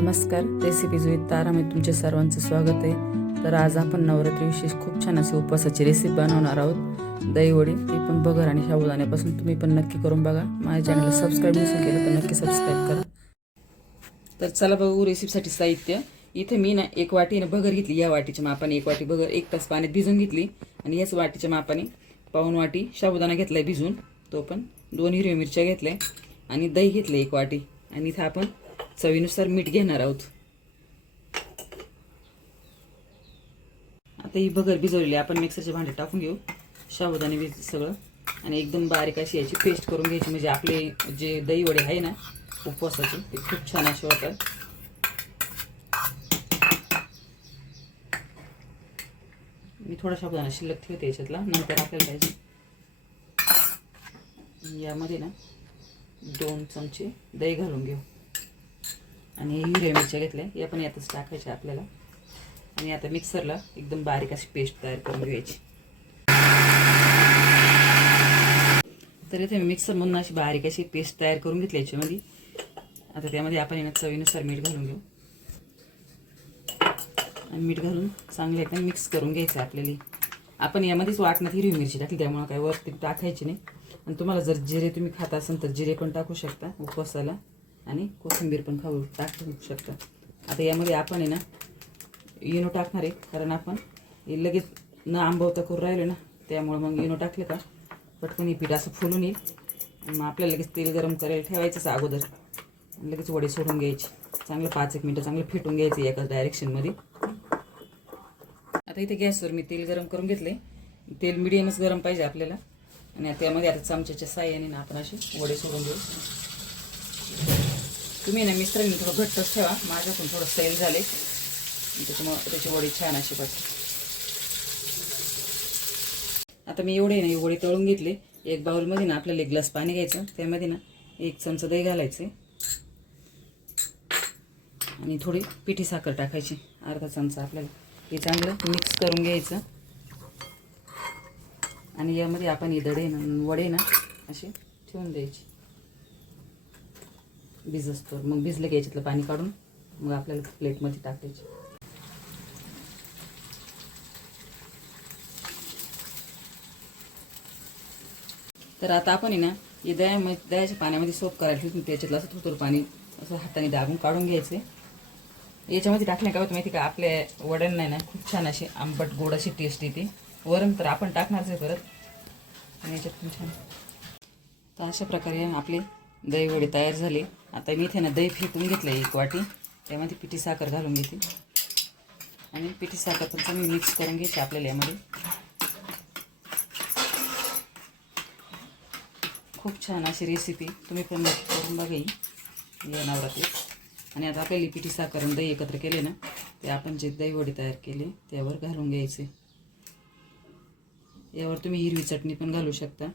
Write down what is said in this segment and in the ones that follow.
नमस्कार, recipes with तारामध्ये तुमचे सर्वांचं स्वागत आहे। तर आज आपण नवरात्री विशेष खूप छान अशी उपवासाची रेसिपी बनवणार आहोत। दहीवडी, ती पण बगर आणि साबुदाण्यापासून। तुम्ही पण नक्की करून बघा। माझ्या चॅनलला सबस्क्राईब नसेल केलं तर नक्की सबस्क्राईब करा। तर चला बघू रेसिपीसाठी साहित्य। इथे मी ना एक वाटी बगर घेतली, या वाटीच्या मापाने एक वाटी बगर 1 तास पाण्यात भिजवून घेतली, आणि याच वाटीच्या मापाने पाऊण वाटी साबुदाणा घेतलाय भिजवून, तो पण 2 हिरव्या मिरच्या घेतल्या, आणि दही घेतले 1 वाटी, आणि इथे आपण चवीनुसार मीठ घेणार आहोत। आता ही बगर भिजवलेली आपण मिक्सरच्या भांड्यात टाकून घेऊ, साबुदाणे सगळं, आणि एकदम बारीक अशी याची पेस्ट करून घ्यायची, म्हणजे आपले जे दही वडे आहे ना उपवासाचे ते खूप छान असे होतात। मी थोडा साबुदाणा शिल्लक ठेवते याच्यातला, नंतर आपल्याला पाहिजे। यामध्ये ना 2 चमचे दही घालून घेऊ, आणि हिरव्या मिरच्या घेतल्या, या पण यातच टाकायच्या आपल्याला, आणि आता मिक्सरला एकदम बारीक अशी पेस्ट तयार करून घ्यायची। तर इथे मिक्सर म्हणून अशी बारीक अशी पेस्ट तयार करून घेतली याच्यामध्ये। आता त्यामध्ये आपण चवीनुसार मीठ घालून घेऊ, आणि मीठ घालून चांगलं एकदम मिक्स करून घ्यायचं आपल्याला। आपण यामध्येच वाटण्यात हिरवी मिरची टाकली, त्यामुळे काय वरती टाकायची नाही। आणि तुम्हाला जर जिरे तुम्ही खात असाल तर जिरे पण टाकू शकता उपवासाला, आणि कोथिंबीर पण टाकू शकता। आता यामध्ये आपण इनो टाकणार आहे, कारण आपण लगेच न आंबवता करून राहिलो ना, त्यामुळे मग इनो टाकले का पटकन हे पीठ असं फुलून येईल, आणि मग आपल्याला लगेच तेल गरम करायला ठेवायचंच अगोदर, आणि लगेच वडे सोडून घ्यायचे। चांगलं 5-1 मिनटं चांगलं फिटून घ्यायचं एकाच डायरेक्शनमध्ये। आता इथे गॅसवर मी तेल गरम करून घेतले, तेल मिडियमच गरम पाहिजे आपल्याला, आणि त्यामध्ये आता चमच्याच्या साहाय्याने ना आपण असे वडे सोडून घेऊ। तुम्ही मिश्रण थोडं घट्टच ठेवा, माझ्याकडून थोडं सैल झाले त्याच्यामुळे त्याची वडी छान अशी पडते। आता मी एवढे वडे तळून घेतले। एक बाउलमध्ये ना आपल्याला 1 ग्लास पाणी घ्यायचं, त्यामध्ये ना 1 चमचा दही घालायचे, आणि थोडी पिठी साखर टाकायची, अर्धा चमचा आपल्याला। हे चांगलं मिक्स करून घ्यायचं, आणि यामध्ये आपण हे वडे ना असे ठेवून द्यायचे भिजस्तोवर। मग भिजलं की याच्यातलं पाणी काढून मग आपल्याला प्लेटमध्ये टाकायचे। तर आता आपण हे दह्याच्या पाण्यामध्ये सोप करायला ठेवून त्याच्यातलं असं थोडं पाणी असं हाताने दाबून काढून घ्यायचे। याच्यामध्ये टाकल्या काय होतं माहिती का, आपल्या वड्यांना ना खूप छान अशी आंबट गोड अशी टेस्ट येते। वरण तर आपण टाकणारच आहे परत, आणि याच्यात पण छान। तर अशा प्रकारे आपले दही वडे तयार झाले। आता मी इथे दही फेटून घेतलं 1 वाटी, त्यामध्ये पिठी साखर घालून घेते, आणि पिठी साखर पण चांगली मिक्स करून घ्यायची आपल्याला यामध्ये। खूप छान अशी रेसिपी तुम्ही पण करून बघा या नवरात्रीत। आणि आता आपल्याला पिठी साखर आणि दही एकत्र केले ना, ते आपण जे दही वडे तयार केले त्यावर घालून घ्यायचे। यावर तुम्ही हिरवी चटणी पण घालू शकता।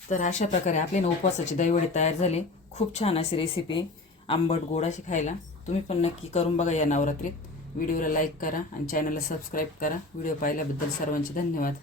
तर अशा प्रकारे आपले उपवासाचे दही वडे तयार झाले। खूप छान अशी रेसिपी, आंबट गोड अशी खायला। तुम्ही पण नक्की करून बघा या नवरात्रीत। व्हिडिओला लाईक करा आणि चॅनलला सबस्क्राईब करा। व्हिडिओ पाहिल्याबद्दल सर्वांचे धन्यवाद।